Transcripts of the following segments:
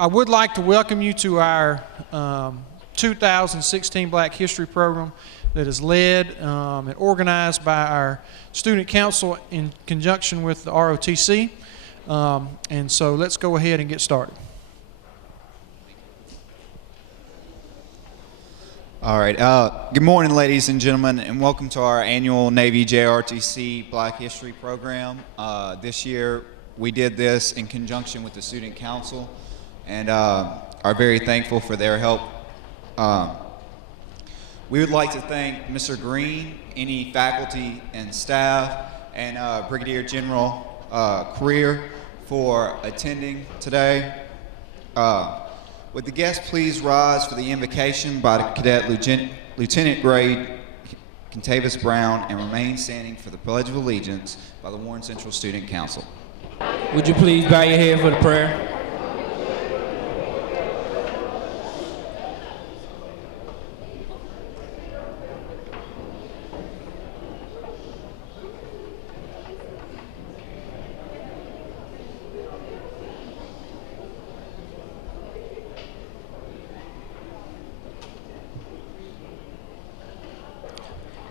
I would like to welcome you to our 2016 Black History Program that is led and organized by our Student Council in conjunction with the ROTC. And so let's go ahead and get started. All right. Good morning, ladies and gentlemen, and welcome to our annual Navy NJROTC Black History Program. This year, we did this in conjunction with the Student Council, and are very thankful for their help. We would like to thank Mr. Green, any faculty and staff, and Brigadier General Career for attending today. Would the guests please rise for the invocation by the Cadet Lieutenant Grade Contavis Brown and remain standing for the Pledge of Allegiance by the Warren Central Student Council. Would you please bow your head for the prayer?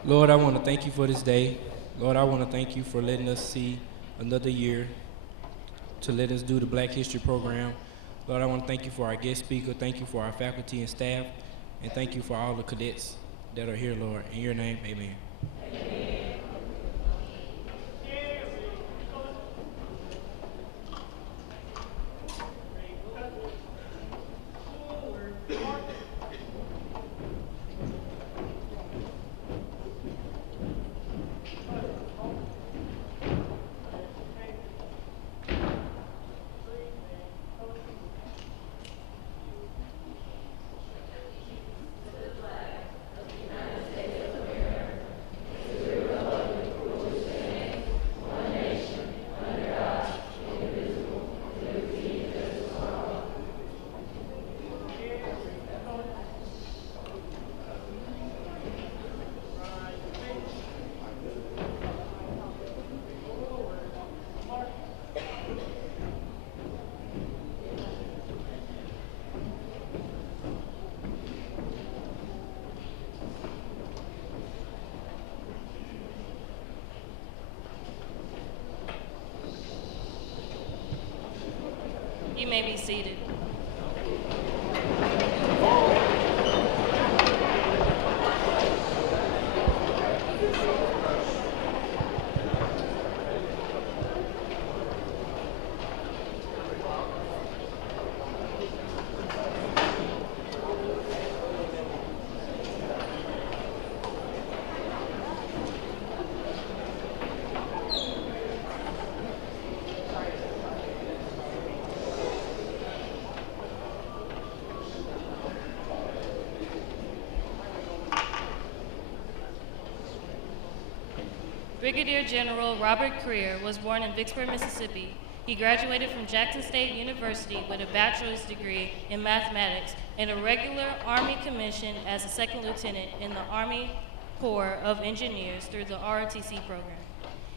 Lord, I want to thank you for this day. Lord, I want to thank you for letting us see another year to let us do the Black History Program. Lord, I want to thank you for our guest speaker. Thank you for our faculty and staff. And thank you for all the cadets that are here, Lord. In your name, amen. Amen. You may be seated. Brigadier General Robert Creer was born in Vicksburg, Mississippi. He graduated from Jackson State University with a bachelor's degree in mathematics and a regular Army commission as a second lieutenant in the Army Corps of Engineers through the ROTC program.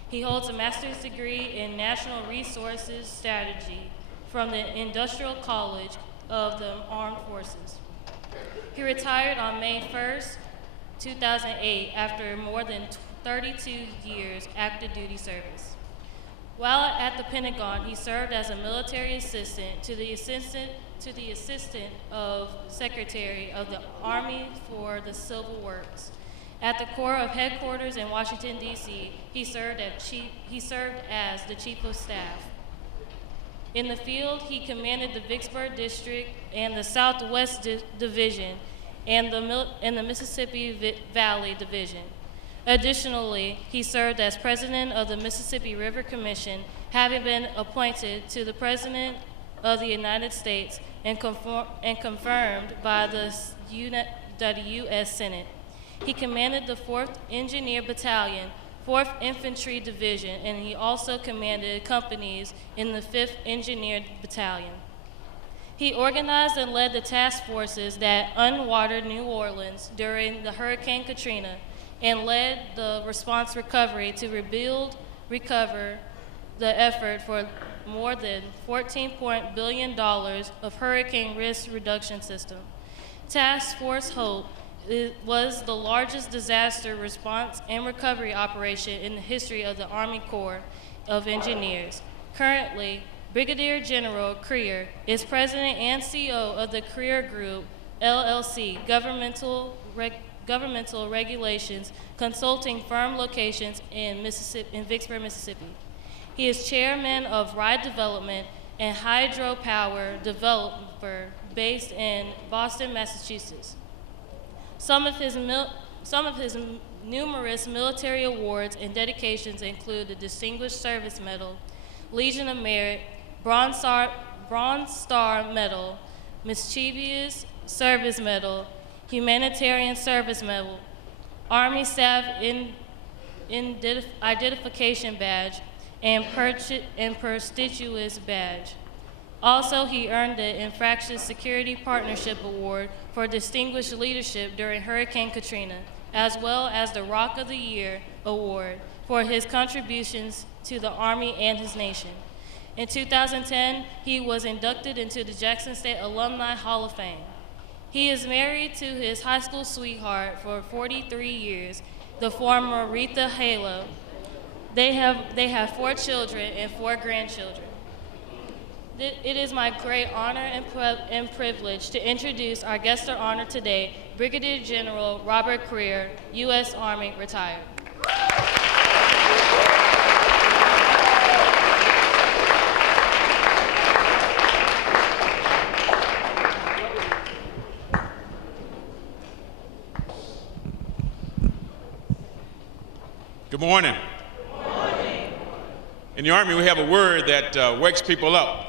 He holds a master's degree in National Resources Strategy from the Industrial College of the Armed Forces. He retired on May 1st, 2008 after more than 32 years active duty service. While at the Pentagon, he served as a military assistant to the assistant of Secretary of the Army for the Civil Works. At the Corps of Headquarters in Washington, D.C., he served as the Chief of Staff. In the field, he commanded the Vicksburg District and the Southwest Division and the Mississippi Valley Division. Additionally, he served as president of the Mississippi River Commission, having been appointed to the President of the United States and confirmed by the U.S. Senate. He commanded the 4th Engineer Battalion, 4th Infantry Division, and he also commanded companies in the 5th Engineer Battalion. He organized and led the task forces that unwatered New Orleans during the Hurricane Katrina and led the response recovery to recover the effort for more than $14 billion of hurricane risk reduction system. Task Force Hope was the largest disaster response and recovery operation in the history of the Army Corps of Engineers. Currently, Brigadier General Creer is President and CEO of the Creer Group, LLC, governmental regulations consulting firm locations in Vicksburg, Mississippi. He is chairman of Ride Development and hydropower developer based in Boston, Massachusetts. Some of his numerous military awards and dedications include the Distinguished Service Medal, Legion of Merit, Bronze Star Medal, Mischievous Service Medal, Humanitarian Service Medal, Army Staff Identification Badge, and Prestigious Badge. Also, he earned the Infractious Security Partnership Award for Distinguished Leadership during Hurricane Katrina, as well as the Rock of the Year Award for his contributions to the Army and his nation. In 2010, he was inducted into the Jackson State Alumni Hall of Fame. He is married to his high school sweetheart for 43 years, the former Rita Halo. They have 4 children and 4 grandchildren. It is my great honor and privilege to introduce our guest of honor today, Brigadier General Robert Creer, U.S. Army, retired. Good morning. In the Army, we have a word that wakes people up.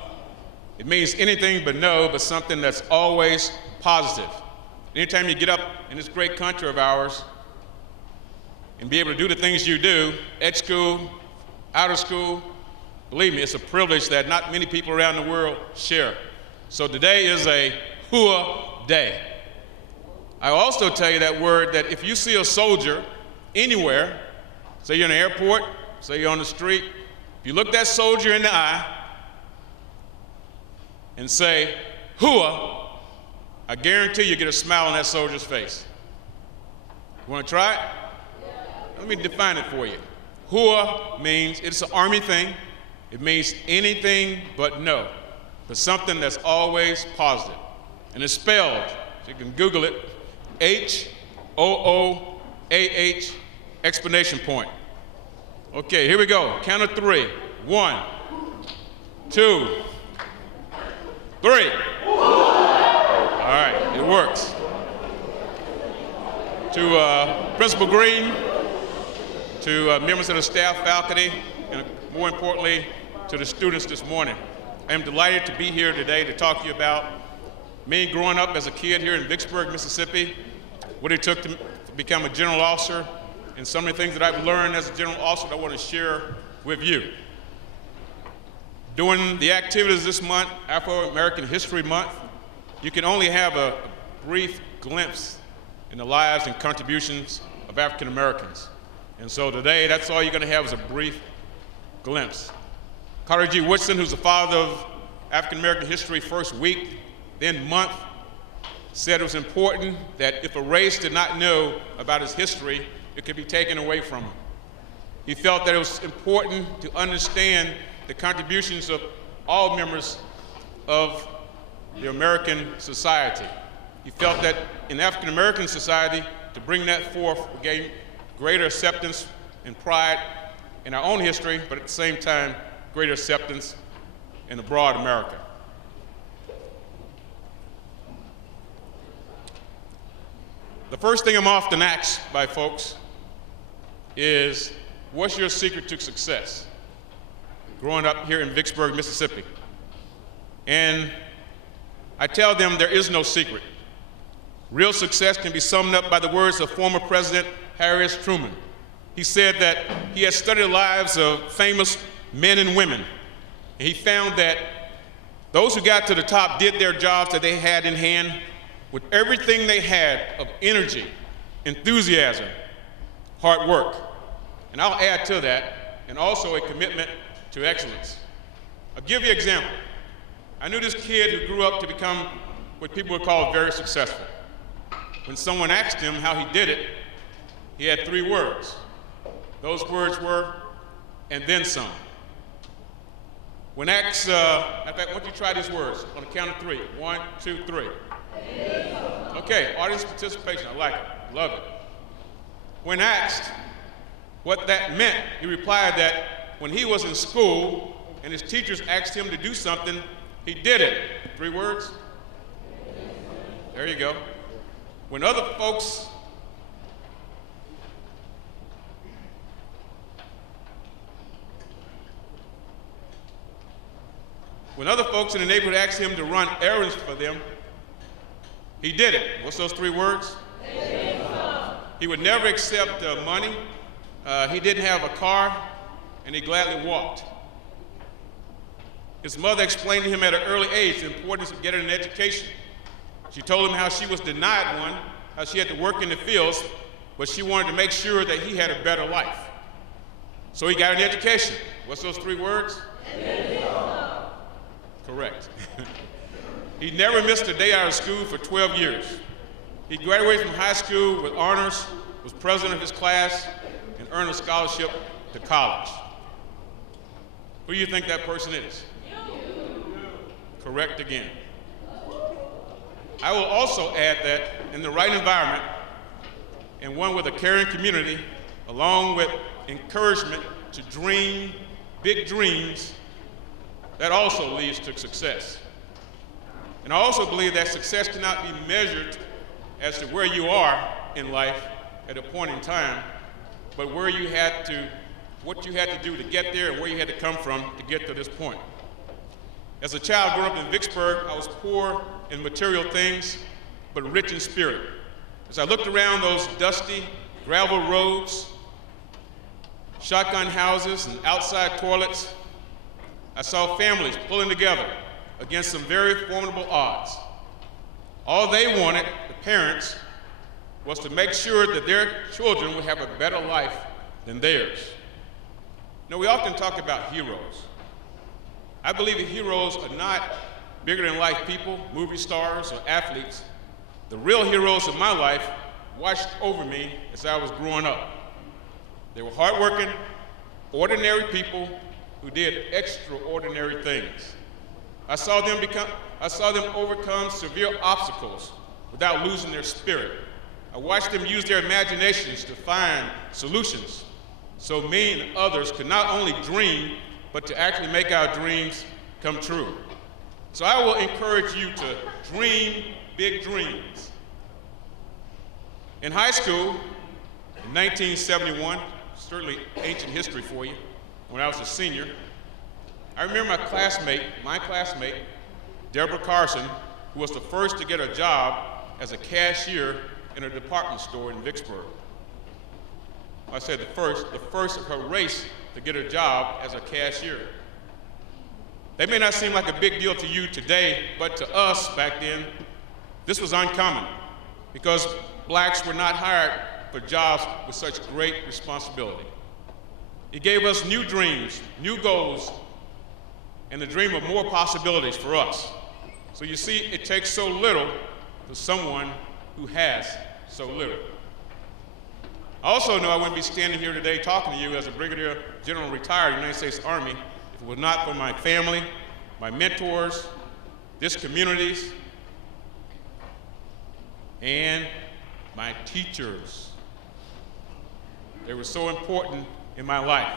It means anything but no, but something that's always positive. Anytime you get up in this great country of ours and be able to do the things you do, at school, out of school, believe me, it's a privilege that not many people around the world share. So today is a hua day. I also tell you that word that if you see a soldier anywhere, say you're in the airport, say you're on the street, if you look that soldier in the eye and say, hua, I guarantee you get a smile on that soldier's face. You want to try it? Let me define it for you. Hua means, it's an Army thing. It means anything but no, but something that's always positive. And it's spelled, so you can Google it, H-O-O-A-H, exclamation point. Okay, here we go. Count of 3. 1, 2, 3. All right, it works. To Principal Green, to members of the staff, faculty, and more importantly, to the students this morning. I am delighted to be here today to talk to you about me growing up as a kid here in Vicksburg, Mississippi, what it took to become a general officer, and some of the things that I've learned as a general officer that I want to share with you. During the activities this month, Afro-American History Month, you can only have a brief glimpse in the lives and contributions of African Americans. And so today, that's all you're going to have is a brief glimpse. Carter G. Woodson, who's the father of African American history first week, then month, said it was important that if a race did not know about its history, it could be taken away from him. He felt that it was important to understand the contributions of all members of the American society. He felt that in African American society, to bring that forth would gain greater acceptance and pride in our own history, but at the same time, greater acceptance in the broad America. The first thing I'm often asked by folks is, what's your secret to success? Growing up here in Vicksburg, Mississippi. And I tell them there is no secret. Real success can be summed up by the words of former President Harry S. Truman. He said that he had studied the lives of famous men and women, and he found that those who got to the top did their jobs that they had in hand with everything they had of energy, enthusiasm, hard work. And I'll add to that, and also a commitment to excellence. I'll give you an example. I knew this kid who grew up to become what people would call very successful. When someone asked him how he did it, he had 3 words. Those words were, "and then some." When asked, in fact, why don't you try these words on the count of 3? 1, 2, 3. Okay, audience participation, I like it, love it. When asked what that meant, he replied that when he was in school and his teachers asked him to do something, he did it. 3 words? There you go. When other folks in the neighborhood asked him to run errands for them, he did it. What's those 3 words? He would never accept money. He didn't have a car, and he gladly walked. His mother explained to him at an early age the importance of getting an education. She told him how she was denied one, how she had to work in the fields, but she wanted to make sure that he had a better life. So he got an education. What's those 3 words? Correct. He never missed a day out of school for 12 years. He graduated from high school with honors, was president of his class, and earned a scholarship to college. Who do you think that person is? Correct again. I will also add that in the right environment and one with a caring community, along with encouragement to dream big dreams, that also leads to success. And I also believe that success cannot be measured as to where you are in life at a point in time, but where you had to, what you had to do to get there and where you had to come from to get to this point. As a child growing up in Vicksburg, I was poor in material things, but rich in spirit. As I looked around those dusty gravel roads, shotgun houses, and outside toilets, I saw families pulling together against some very formidable odds. All they wanted, the parents, was to make sure that their children would have a better life than theirs. Now, we often talk about heroes. I believe that heroes are not bigger-than-life people, movie stars, or athletes. The real heroes of my life watched over me as I was growing up. They were hardworking, ordinary people who did extraordinary things. I saw them overcome severe obstacles without losing their spirit. I watched them use their imaginations to find solutions so me and others could not only dream, but to actually make our dreams come true. So I will encourage you to dream big dreams. In high school, in 1971, certainly ancient history for you, when I was a senior, I remember my classmate, Deborah Carson, who was the first to get a job as a cashier in a department store in Vicksburg. I said the first of her race to get a job as a cashier. That may not seem like a big deal to you today, but to us back then, this was uncommon because blacks were not hired for jobs with such great responsibility. It gave us new dreams, new goals, and the dream of more possibilities for us. So you see, it takes so little for someone who has so little. I also know I wouldn't be standing here today talking to you as a Brigadier General retired in the United States Army if it was not for my family, my mentors, this community, and my teachers. They were so important in my life.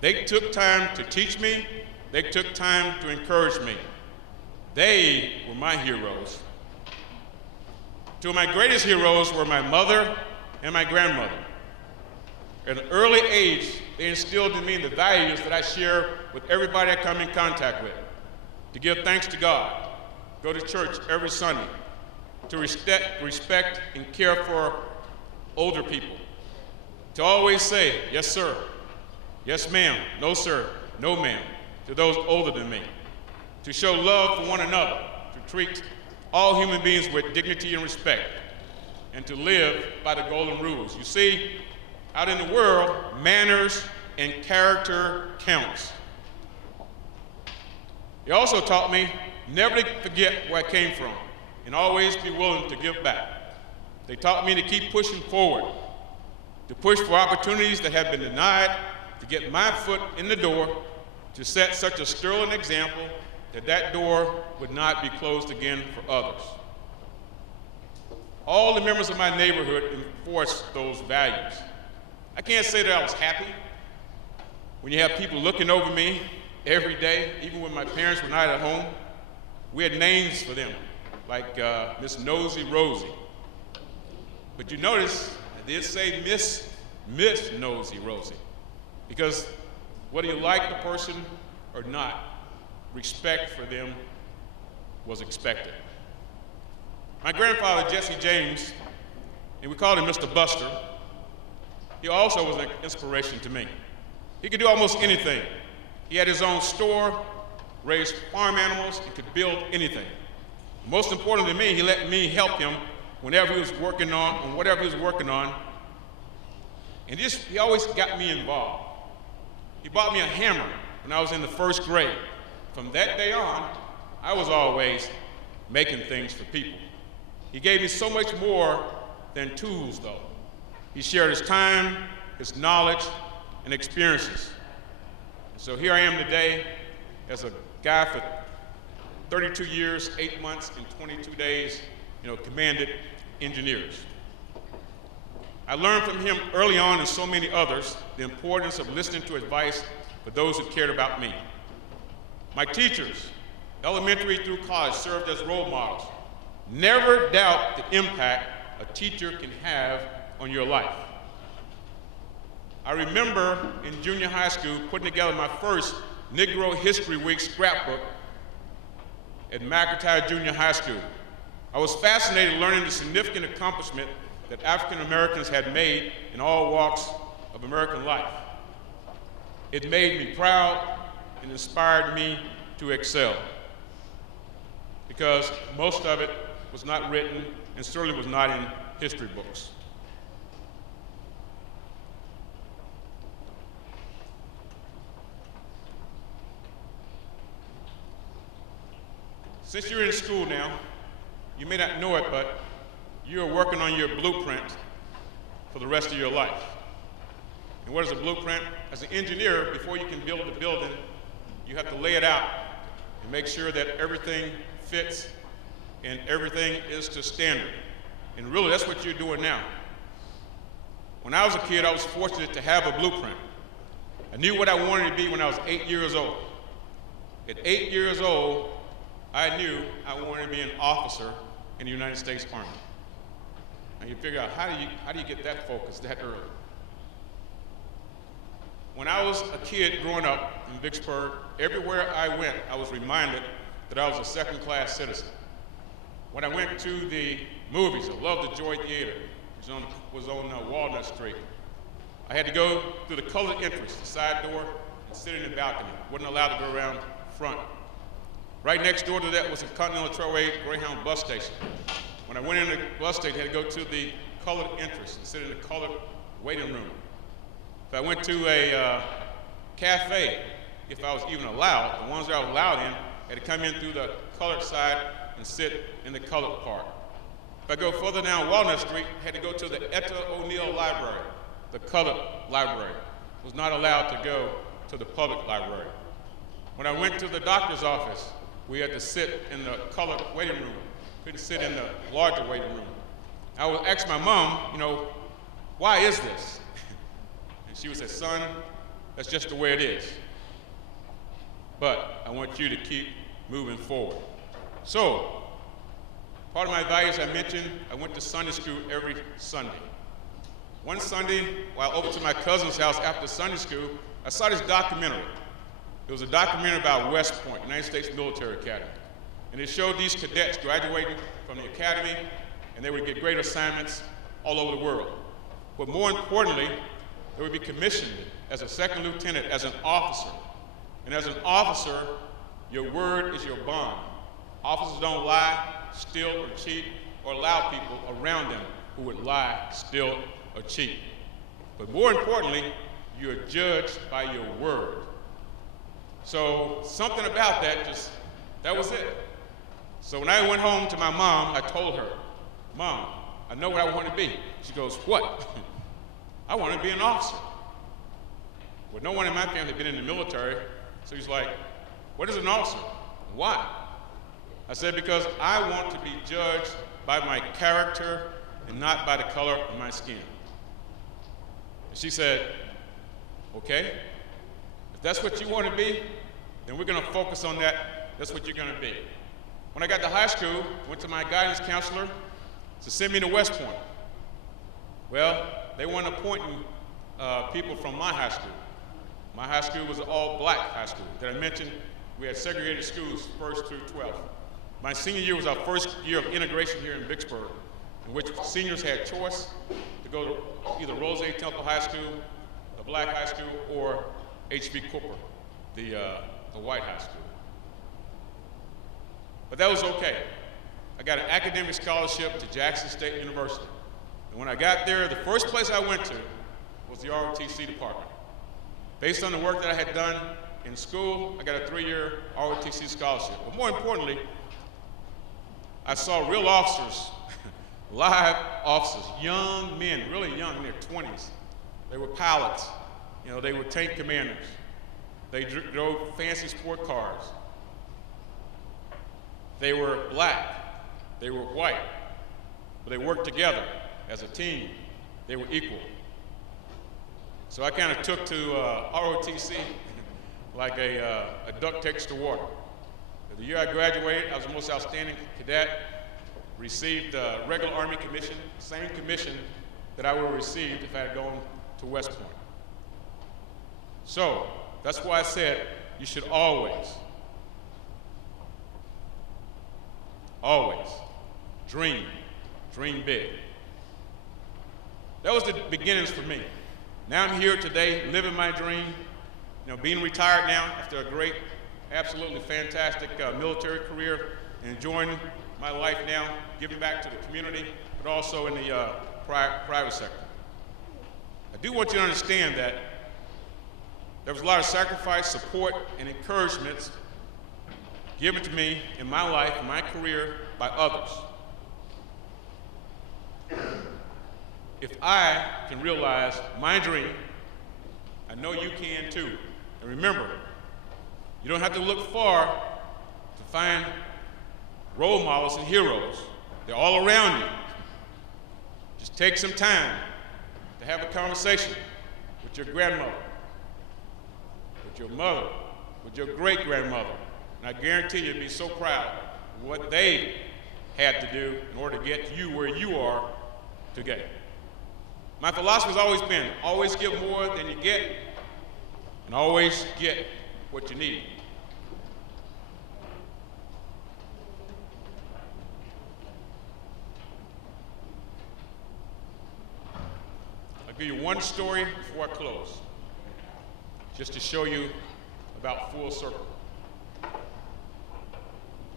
They took time to teach me. They took time to encourage me. They were my heroes. Two of my greatest heroes were my mother and my grandmother. At an early age, they instilled in me the values that I share with everybody I come in contact with. To give thanks to God, go to church every Sunday, to respect and care for older people, to always say, yes, sir, yes, ma'am, no, sir, no, ma'am, to those older than me, to show love for one another, to treat all human beings with dignity and respect, and to live by the golden rules. You see, out in the world, manners and character counts. He also taught me never to forget where I came from and always be willing to give back. They taught me to keep pushing forward, to push for opportunities that had been denied, to get my foot in the door, to set such a sterling example that that door would not be closed again for others. All the members of my neighborhood enforced those values. I can't say that I was happy when you have people looking over me every day, even when my parents were not at home. We had names for them, like Miss Nosy Rosie. But you notice I did say Miss Nosy Rosie, because whether you like the person or not, respect for them was expected. My grandfather, Jesse James, and we called him Mr. Buster, he also was an inspiration to me. He could do almost anything. He had his own store, raised farm animals, and could build anything. Most important to me, he let me help him whenever he was working on whatever he was working on. And he always got me involved. He bought me a hammer when I was in the first grade. From that day on, I was always making things for people. He gave me so much more than tools, though. He shared his time, his knowledge, and experiences. So here I am today as a guy for 32 years, 8 months, and 22 days, commanded engineers. I learned from him early on, and so many others, the importance of listening to advice for those who cared about me. My teachers, elementary through college, served as role models. Never doubt the impact a teacher can have on your life. I remember in junior high school putting together my first Negro History Week scrapbook at McIntyre Junior High School. I was fascinated learning the significant accomplishment that African Americans had made in all walks of American life. It made me proud and inspired me to excel, because most of it was not written and certainly was not in history books. Since you're in school now, you may not know it, but you are working on your blueprint for the rest of your life. And what is a blueprint? As an engineer, before you can build the building, you have to lay it out and make sure that everything fits and everything is to standard. And really, that's what you're doing now. When I was a kid, I was fortunate to have a blueprint. I knew what I wanted to be when I was 8 years old. At 8 years old, I knew I wanted to be an officer in the United States Army. And you figure out, how do you get that focus that early? When I was a kid growing up in Vicksburg, everywhere I went, I was reminded that I was a second-class citizen. When I went to the movies, I loved the Joy Theater, which was on Walnut Street. I had to go through the colored entrance, the side door, and sit in the balcony. Wasn't allowed to go around front. Right next door to that was the Continental Trailway Greyhound bus station. When I went in the bus station, I had to go to the colored entrance and sit in the colored waiting room. If I went to a cafe, if I was even allowed, the ones that I was allowed in, I had to come in through the colored side and sit in the colored part. If I go further down Walnut Street, I had to go to the Etta O'Neill Library, the colored library. I was not allowed to go to the public library. When I went to the doctor's office, we had to sit in the colored waiting room. Couldn't sit in the larger waiting room. I would ask my mom, why is this? And she would say, son, that's just the way it is. But I want you to keep moving forward. So, part of my values I mentioned, I went to Sunday school every Sunday. One Sunday, while over to my cousin's house after Sunday school, I saw this documentary. It was a documentary about West Point, United States Military Academy. And it showed these cadets graduating from the academy, and they would get great assignments all over the world. But more importantly, they would be commissioned as a second lieutenant, as an officer. And as an officer, your word is your bond. Officers don't lie, steal, or cheat, or allow people around them who would lie, steal, or cheat. But more importantly, you are judged by your word. So something about that that was it. So when I went home to my mom, I told her, Mom, I know what I want to be. She goes, what? I want to be an officer. Well, no one in my family had been in the military, so he's like, what is an officer? Why? I said, because I want to be judged by my character and not by the color of my skin. And she said, okay, if that's what you want to be, then we're going to focus on that. That's what you're going to be. When I got to high school, went to my guidance counselor to send me to West Point. Well, they weren't appointing people from my high school. My high school was an all-black high school. Did I mention we had segregated schools 1st through 12th? My senior year was our first year of integration here in Vicksburg, in which seniors had choice to go to either Rose A. Temple High School, the black high school, or H.B. Cooper, the white high school. But that was okay. I got an academic scholarship to Jackson State University. And when I got there, the first place I went to was the ROTC department. Based on the work that I had done in school, I got a 3-year ROTC scholarship. But more importantly, I saw real officers, live officers, young men, really young, in their 20s. They were pilots. You know, they were tank commanders. They drove fancy sport cars. They were black. They were white. But they worked together as a team. They were equal. So I kind of took to ROTC like a duck takes to water. The year I graduated, I was the most outstanding cadet, received a regular Army commission, same commission that I would have received if I had gone to West Point. So that's why I said you should always dream big. That was the beginnings for me. Now I'm here today, living my dream, you know, being retired now after a great, absolutely fantastic military career, and enjoying my life now, giving back to the community, but also in the private sector. I do want you to understand that there was a lot of sacrifice, support, and encouragements given to me in my life, in my career, by others. If I can realize my dream, I know you can too. And remember, you don't have to look far to find role models and heroes. They're all around you. Just take some time to have a conversation with your grandmother, with your mother, with your great-grandmother. And I guarantee you'll be so proud of what they had to do in order to get you where you are today. My philosophy has always been, always give more than you get, and always get what you need. I'll give you one story before I close, just to show you about full circle.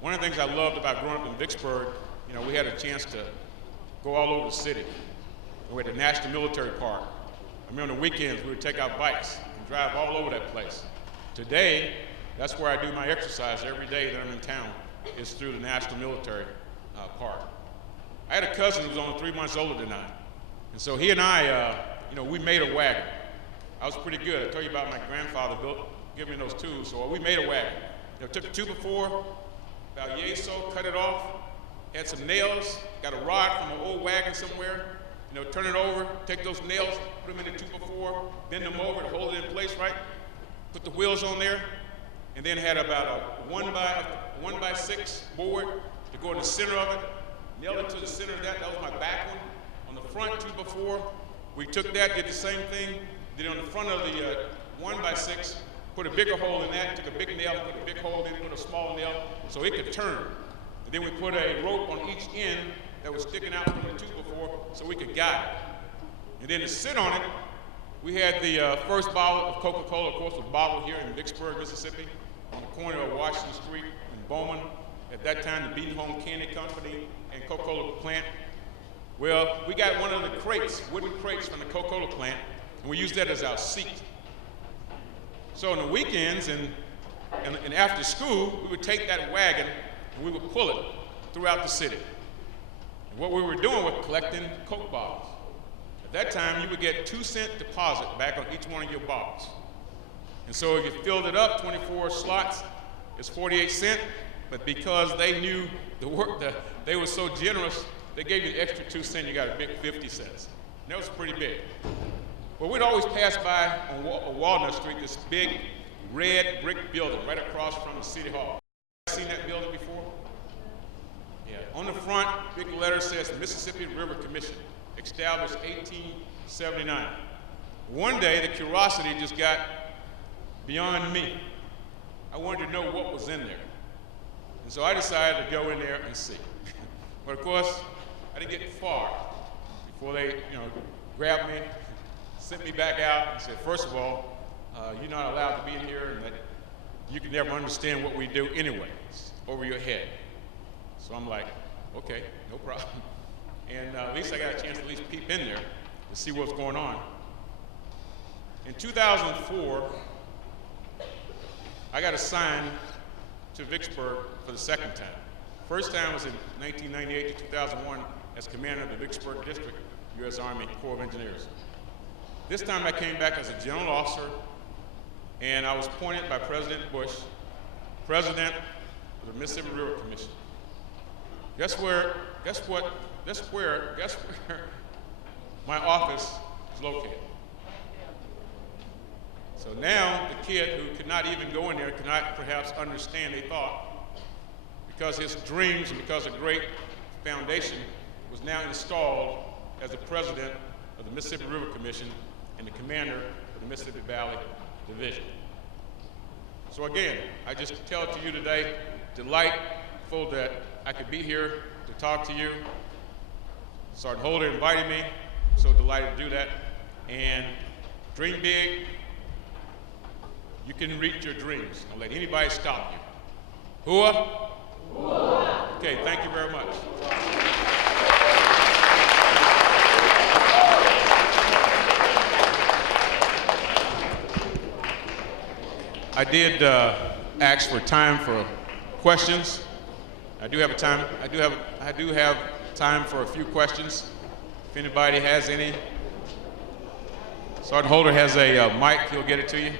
One of the things I loved about growing up in Vicksburg, you know, we had a chance to go all over the city. We had the National Military Park. I remember on the weekends we would take our bikes and drive all over that place. Today, that's where I do my exercise every day that I'm in town, is through the National Military Park. I had a cousin who was only 3 months older than I. And so he and I, you know, we made a wagon. I was pretty good. I told you about my grandfather giving me those tools. So we made a wagon. You know, took the 2x4, about yay so, cut it off, had some nails, got a rod from an old wagon somewhere. You know, turn it over, take those nails, put them in the 2x4, bend them over to hold it in place, right? Put the wheels on there, and then had about a 1x6 board to go in the center of it, nailed it to the center of that. That was my back one. On the front 2x4, we took that, did the same thing, did it on the front of the 1x6, put a bigger hole in that, took a big nail, put a big hole in it, put a small nail, so it could turn. And then we put a rope on each end that was sticking out from the 2x4 so we could guide it. And then to sit on it, we had the first bottle of Coca-Cola, of course, was bottled here in Vicksburg, Mississippi, on the corner of Washington Street and Bowman. At that time, the Beating Home Candy Company and Coca-Cola plant. Well, we got one of the crates, wooden crates from the Coca-Cola plant, and we used that as our seat. So on the weekends and And after school, we would take that wagon and we would pull it throughout the city. And what we were doing was collecting Coke bottles. At that time, you would get 2-cent deposit back on each one of your bottles. And so if you filled it up, 24 slots, it's 48 cents. But because they knew the work, they were so generous, they gave you the extra 2 cents, you got a big 50 cents. And that was pretty big. But we'd always pass by on Walnut Street, this big red brick building right across from the City Hall. Seen that building before? Yeah. On the front, big letter says Mississippi River Commission, established 1879. One day, the curiosity just got beyond me. I wanted to know what was in there. And so I decided to go in there and see. But of course, I didn't get far before they, grabbed me, sent me back out and said, first of all, you're not allowed to be in here, and that you can never understand what we do anyway. It's over your head. So I'm like, okay, no problem. And at least I got a chance to at least peep in there to see what's going on. In 2004, I got assigned to Vicksburg for the second time. First time was in 1998 to 2001 as commander of the Vicksburg District, U.S. Army Corps of Engineers. This time I came back as a general officer, and I was appointed by President Bush, president of the Mississippi River Commission. Guess where my office is located. So now the kid who could not even go in there, could not perhaps understand, they thought, because his dreams and because a great foundation was now installed as the president of the Mississippi River Commission and the commander of the Mississippi Valley Division. So again, I just tell it to you today, delightful that I could be here to talk to you. Sergeant Holder invited me, I'm so delighted to do that. And dream big, you can reach your dreams. Don't let anybody stop you. Hooah? Hooah. Okay, thank you very much. I did ask for time for questions. I do have time for a few questions. If anybody has any. Sergeant Holder has a mic, he'll get it to you.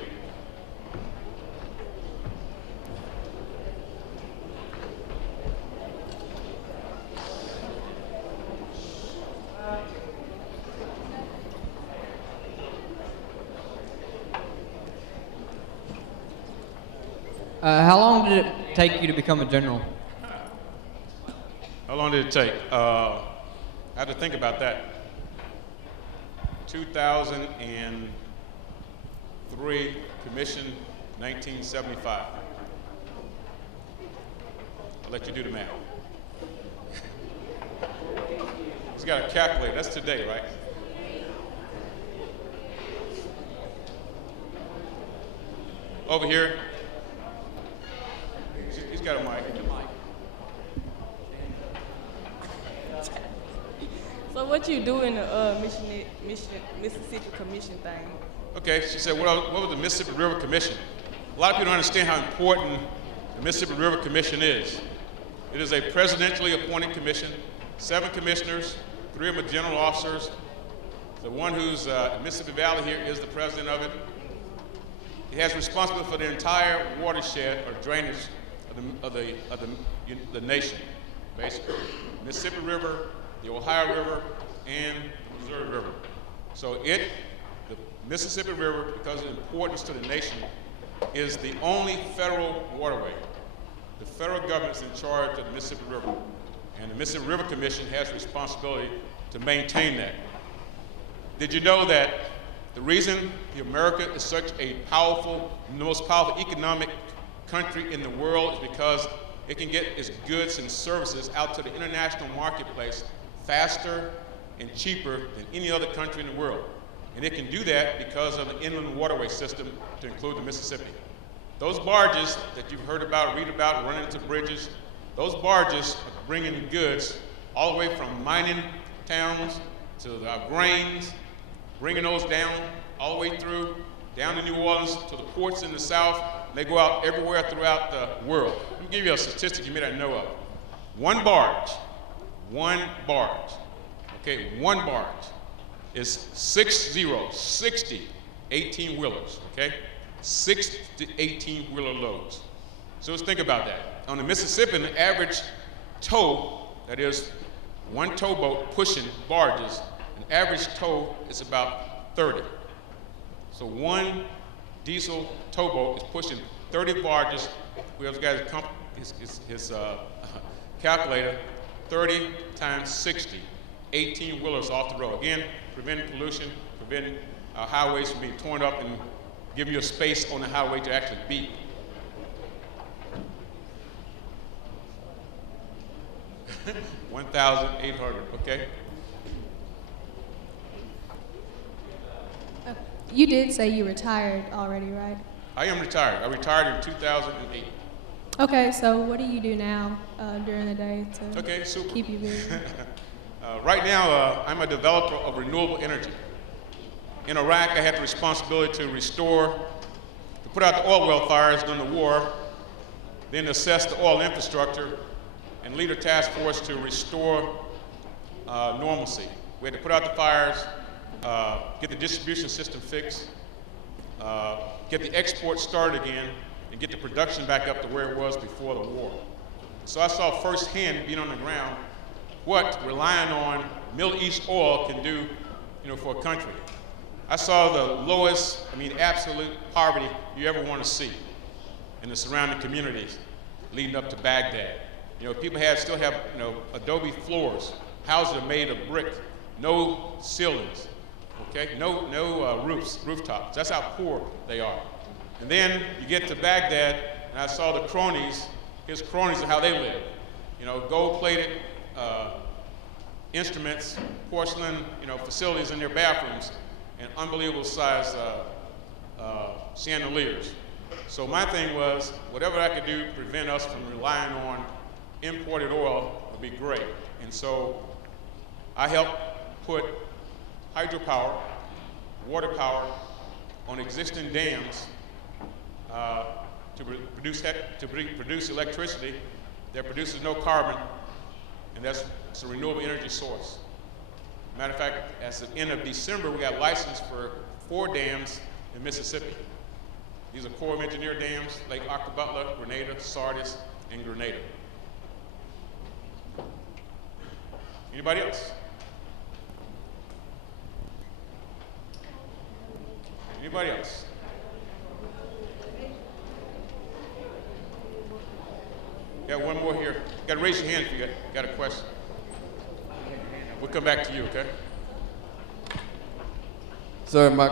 How long did it take you to become a general? How long did it take? I had to think about that. 2003, commission, 1975. I'll let you do the math. He's got a calculator. That's today, right? Over here. He's got a mic. So what you do in the Mississippi Commission thing? Okay, she said, what was the Mississippi River Commission? A lot of people don't understand how important the Mississippi River Commission is. It is a presidentially appointed commission, 7 commissioners, 3 of them are general officers. The one who's in Mississippi Valley here is the president of it. He has responsibility for the entire watershed or drainage of the nation, basically. Mississippi River, the Ohio River, and the Missouri River. So the Mississippi River, because of the importance to the nation, is the only federal waterway. The federal government is in charge of the Mississippi River, and the Mississippi River Commission has responsibility to maintain that. Did you know that the reason America is such a powerful, the most powerful economic country in the world is because it can get its goods and services out to the international marketplace faster and cheaper than any other country in the world. And it can do that because of the inland waterway system to include the Mississippi. Those barges that you've heard about, read about, running into bridges, those barges are bringing goods all the way from mining towns to our grains, bringing those down all the way through, down to New Orleans, to the ports in the south, they go out everywhere throughout the world. Let me give you a statistic you may not know of. One barge, okay, one barge is 60 18-wheelers, okay? 6 to 18-wheeler loads. So let's think about that. On the Mississippi, the average tow, that is one towboat pushing barges, an average tow is about 30. So one diesel towboat is pushing 30 barges. We have got his calculator, 30 times 60, 18-wheelers off the road. Again, preventing pollution, preventing highways from being torn up and giving you a space on the highway to actually be. $1,800, okay? You did say you retired already, right? I am retired. I retired in 2008. Okay, so what do you do now during the day to super. keep you busy? Right now, I'm a developer of renewable energy. In Iraq, I had the responsibility to put out the oil well fires during the war, then assess the oil infrastructure, and lead a task force to restore normalcy. We had to put out the fires, get the distribution system fixed, get the export started again, and get the production back up to where it was before the war. So I saw firsthand, being on the ground, what relying on Middle East oil can do, for a country. I saw the lowest, absolute poverty you ever want to see in the surrounding communities leading up to Baghdad. People still have, adobe floors. Houses are made of brick, no ceilings, okay? No rooftops. That's how poor they are. And then you get to Baghdad, and I saw the cronies. His cronies are how they live. Gold-plated instruments, porcelain, facilities in their bathrooms, and unbelievable size chandeliers. So my thing was, whatever I could do to prevent us from relying on imported oil would be great. And so I helped put hydropower, water power on existing dams to produce electricity that produces no carbon, and that's a renewable energy source. Matter of fact, at the end of December, we got licensed for 4 dams in Mississippi. These are Corps of Engineer dams: Lake Octobutler, Grenada, Sardis, and Grenada. Anybody else? Anybody else? Got one more here. Got to raise your hand if you got a question. We'll come back to you, okay? Sir, my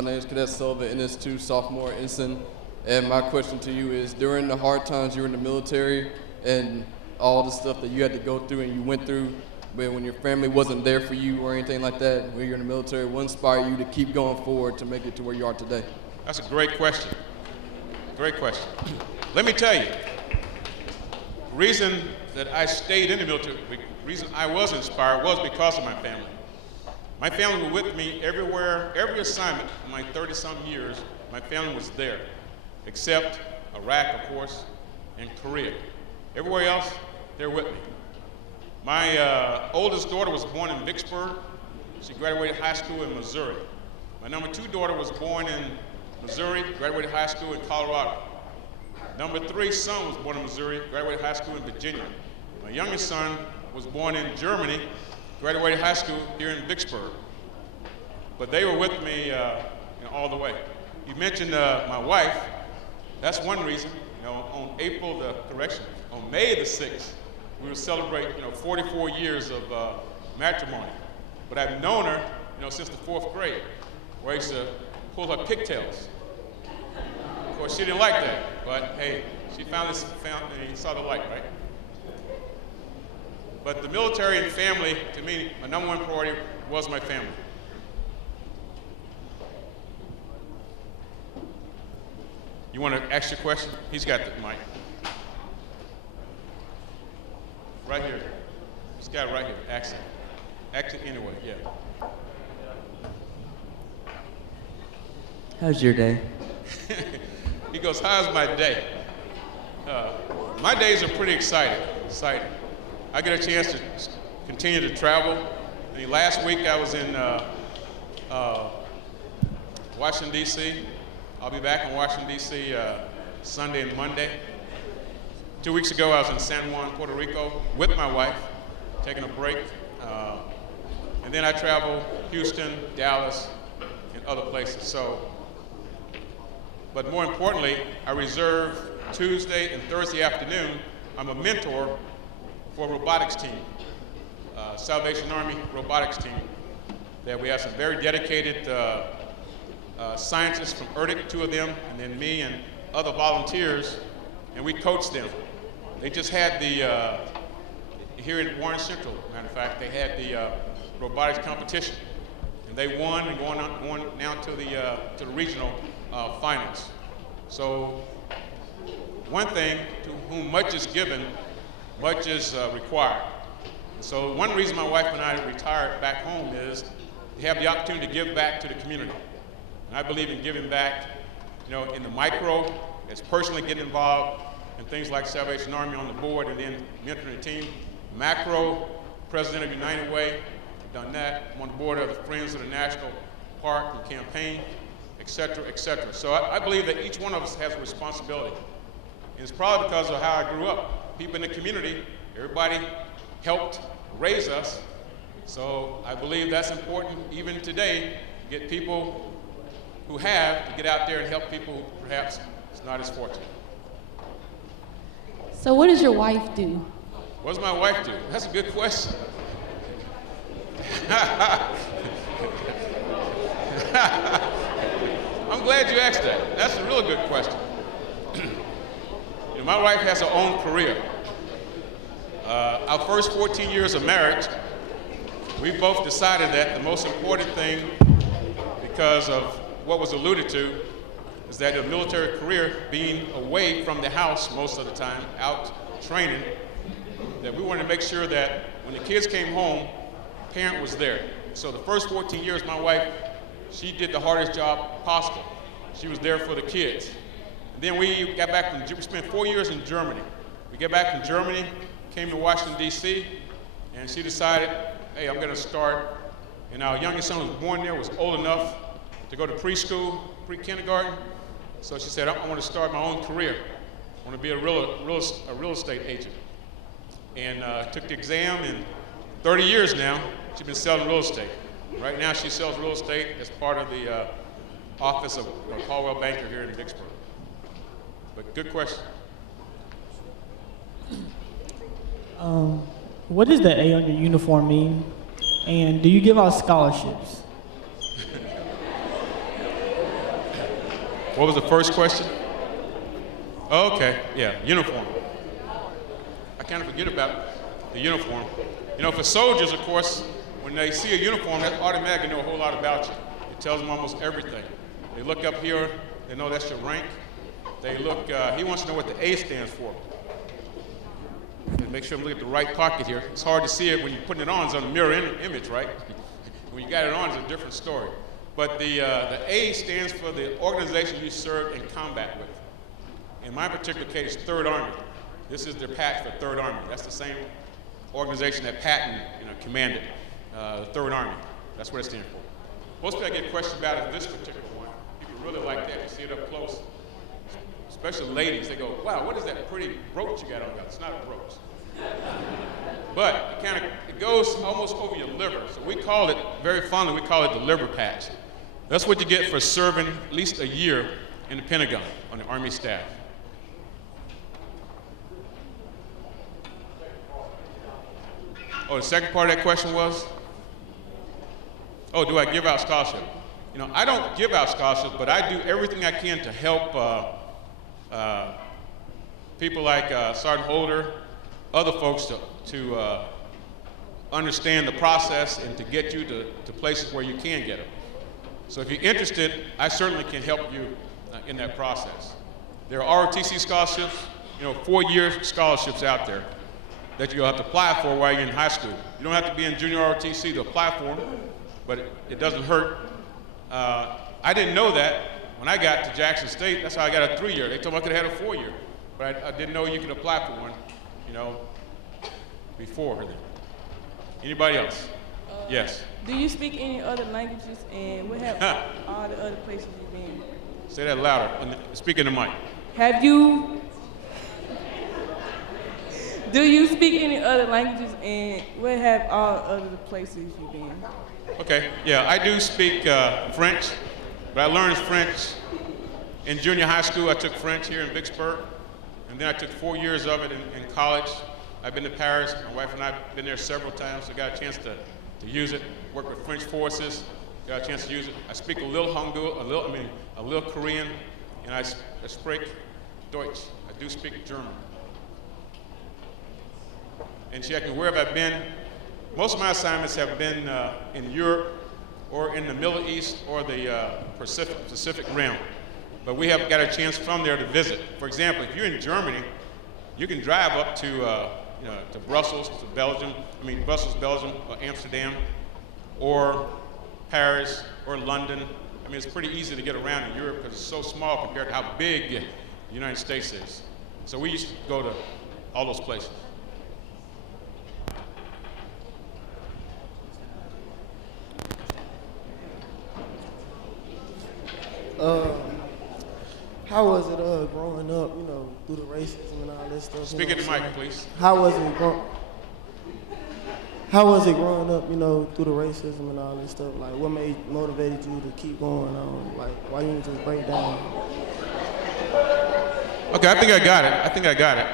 name is Cadet Silva, NS2 sophomore ensign, and my question to you is, during the hard times you were in the military and all the stuff that you had to go through and you went through, but when your family wasn't there for you or anything like that, when you're in the military, what inspired you to keep going forward to make it to where you are today? That's a great question. Great question. Let me tell you, the reason that I stayed in the military, the reason I was inspired was because of my family. My family was with me everywhere, every assignment in my 30-some years, my family was there, except Iraq, of course, and Korea. Everywhere else, they're with me. My oldest daughter was born in Vicksburg. She graduated high school in Missouri. My number 2 daughter was born in Missouri, graduated high school in Colorado. Number 3 son was born in Missouri, graduated high school in Virginia. My youngest son was born in Germany, graduated high school here in Vicksburg. But they were with me all the way. You mentioned my wife. That's one reason. On May the 6th, we will celebrate 44 years of matrimony. But I've known her since the 4th grade, where I used to pull her pigtails. Of course, she didn't like that, but hey, she finally saw the light, right? But the military and family, to me, my number 1 priority was my family. You want to ask your question? He's got the mic. Right here. This guy right here, accent. Accent anyway, yeah. How's your day? He goes, how's my day? My days are pretty exciting. I get a chance to continue to travel. I mean, last week I was in Washington, D.C. I'll be back in Washington, D.C. Sunday and Monday. 2 weeks ago, I was in San Juan, Puerto Rico with my wife, taking a break. And then I travel Houston, Dallas, and other places. So, but more importantly, I reserve Tuesday and Thursday afternoon. I'm a mentor for a robotics team, Salvation Army robotics team. That we have some very dedicated scientists from ERDIC, 2 of them, and then me and other volunteers, and we coach them. They just had the, here in Warren Central, matter of fact, they had the robotics competition, and they won and going now to the regional finals. So one thing, to whom much is given, much is required. And so one reason my wife and I retired back home is to have the opportunity to give back to the community. And I believe in giving back, you know, in the micro, as personally getting involved in things like Salvation Army on the board and then mentoring the team. Macro, president of United Way, done that. I'm on the board of the Friends of the National Park and campaign, et cetera, et cetera. So I believe that each one of us has a responsibility. And it's probably because of how I grew up. People in the community, everybody helped raise us. So I believe that's important even today, to get people who have to get out there and help people who perhaps is not as fortunate. So what does your wife do? What does my wife do? That's a good question. I'm glad you asked that. That's a really good question. You know, my wife has her own career. Our first 14 years of marriage, we both decided that the most important thing, because of what was alluded to, is that a military career, being away from the house most of the time, out training, that we wanted to make sure that when the kids came home, a parent was there. So the first 14 years, my wife, she did the hardest job possible. She was there for the kids. And then we got back from, we spent 4 years in Germany. We got back from Germany, came to Washington, D.C., and she decided, hey, I'm gonna start, and our youngest son was born there, was old enough to go to preschool, pre-kindergarten. So she said, I want to start my own career. I want to be a real estate agent. And took the exam, and 30 years now, she's been selling real estate. Right now, she sells real estate as part of the office of a Caldwell banker here in Vicksburg. But good question. What does the A on your uniform mean? And do you give out scholarships? What was the first question? Oh, okay, yeah, uniform. I kind of forget about the uniform. You know, for soldiers, of course, when they see a uniform, they automatically know a whole lot about you. It tells them almost everything. They look up here, they know that's your rank. They look, he wants to know what the A stands for. And make sure I'm looking at the right pocket here. It's hard to see it when you're putting it on. It's on a mirror image, right? When you got it on, it's a different story. But the A stands for the organization you served in combat with. In my particular case, 3rd Army. This is their patch for 3rd Army. That's the same organization that Patton commanded, the 3rd Army. That's what it stands for. Most people I get questions about is this particular one. People really like that. You see it up close. Especially ladies, they go, wow, what is that pretty brooch you got on? It's not a brooch. But it goes almost over your liver. So we call it, very fondly, we call it the liver patch. That's what you get for serving at least a year in the Pentagon on the Army staff. Oh, the second part of that question was? Oh, do I give out scholarships? You know, I don't give out scholarships, but I do everything I can to help people like Sergeant Holder, other folks to understand the process and to get you to places where you can get them. So if you're interested, I certainly can help you in that process. There are ROTC scholarships, 4-year scholarships out there that you'll have to apply for while you're in high school. You don't have to be in junior ROTC to apply for them, but it doesn't hurt. I didn't know that when I got to Jackson State, that's how I got a 3-year. They told me I could have had a 4-year, but I didn't know you could apply for one, you know, before her then. Anybody else? Yes. Do you speak any other languages, and what have all the other places you've been? Say that louder. Speak in the mic. Have you? Do you speak any other languages, and what have all other places you've been? Okay. Yeah, I do speak French, but I learned French in junior high school. I took French here in Vicksburg, and then I took 4 years of it in college. I've been to Paris. My wife and I have been there several times, so I got a chance to use it. Work with French forces, got a chance to use it. I speak a little Hangul, a little Korean, and I speak Deutsch. I do speak German. And checking where have I been? Most of my assignments have been in Europe or in the Middle East or the Pacific Rim. But we have got a chance from there to visit. For example, if you're in Germany, you can drive up to Brussels, to Belgium, Belgium, or Amsterdam, or Paris, or London. I mean, it's pretty easy to get around in Europe because it's so small compared to how big the United States is. So we used to go to all those places. How was it growing up, you know, through the racism and all that stuff? Speak in the mic, please. How was it growing up, you know, through the racism and all that stuff? Like, what motivated you to keep going on? Like, why you didn't just break down? Okay, I think I got it.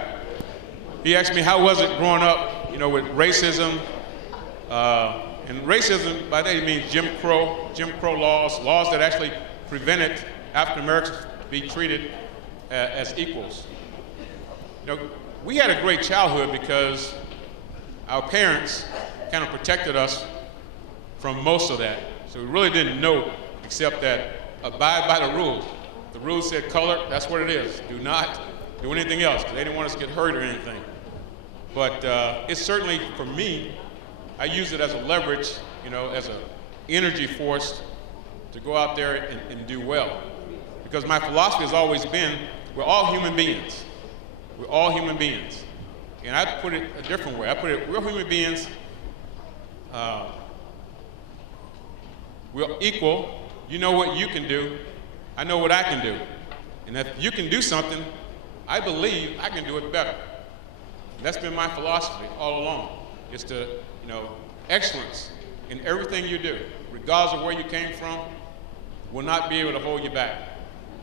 He asked me how was it growing up, you know, with racism. And racism, by that he means Jim Crow laws that actually prevented African Americans be treated as equals. You know, we had a great childhood because our parents kind of protected us from most of that. So we really didn't know except that abide by the rules. The rules said color, that's what it is. Do not do anything else because they didn't want us to get hurt or anything. But it's certainly, for me, I use it as a leverage, you know, as an energy force to go out there and do well. Because my philosophy has always been, we're all human beings. We're all human beings. And I put it a different way. I put it, we're human beings, we're equal. You know what you can do, I know what I can do. And if you can do something, I believe I can do it better. And that's been my philosophy all along, is to, you know, excellence in everything you do, regardless of where you came from, will not be able to hold you back.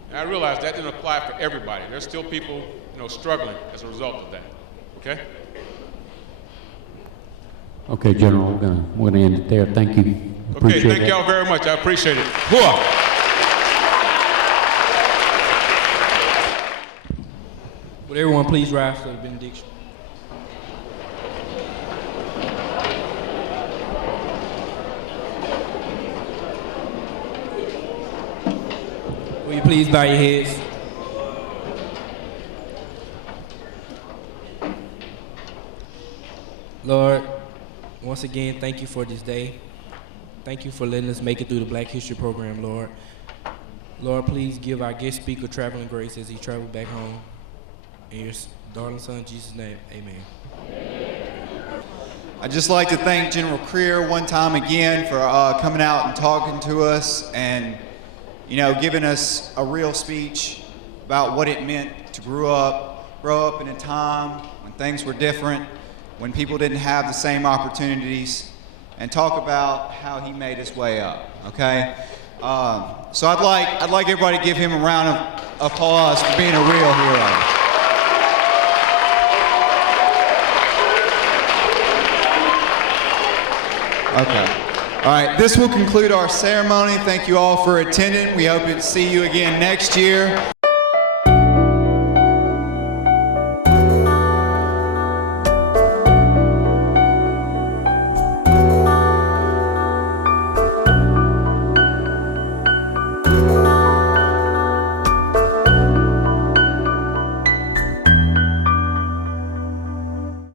And I realize that didn't apply for everybody. There's still people, you know, struggling as a result of that. Okay? Okay, General, we're gonna end it there. Thank you. Okay, thank y'all very much. I appreciate it. Whoa. Would everyone please rise for the benediction? Will you please bow your heads? Lord, once again, thank you for this day. Thank you for letting us make it through the Black History Program, Lord. Lord, please give our guest speaker traveling grace as he travels back home. In your darling son, Jesus' name, amen. I'd just like to thank General Creer one time again for coming out and talking to us and, you know, giving us a real speech about what it meant to grow up in a time when things were different, when people didn't have the same opportunities, and talk about how he made his way up, okay? So I'd like everybody to give him a round of applause for being a real hero. Okay. All right, this will conclude our ceremony. Thank you all for attending. We hope to see you again next year.